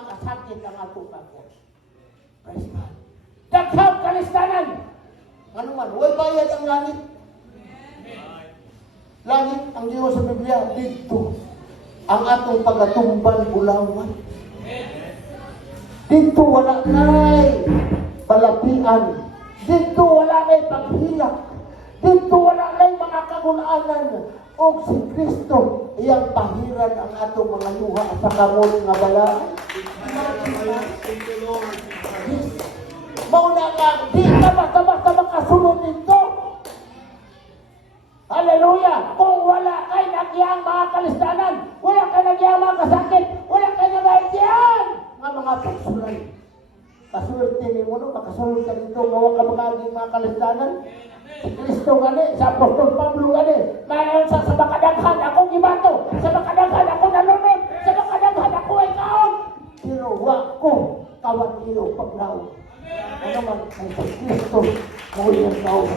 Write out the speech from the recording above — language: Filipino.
makasakit ang atong kapwa. Praise God. Daghang kalistanan. Ano man, huwag bayad ang langit. Langit, ang Diyos sa Biblia, dito. Ang atong pagatumbal bulawan. Dito wala na'y palapian. Dito wala na'y paghilak. Dito wala na'y mga kagunaanan. O si Kristo, iyang pahiran ang atong mga luha sa kamot nga balaan. Mauna nga, di ka basta-basta makasunod dito. Hallelujah! Kung wala kay nagyang mga kalistanan, wala kay nagyang mga kasakit, wala kay nagyang nga mga pagsulay. Kasulti ni mo, no? Makasulod ka dito, mawa ka magaging mga kalistanan. Si Kristo gani, sa Apostol Pablo gani, mayroon sa makadaghan akong ibato, sa makadaghan ako nalunod, sa makadaghan ako ay kaon. Pero wag ko kawan iyo paglaw. Ano man, ay sa Kristo, mo yung kaon.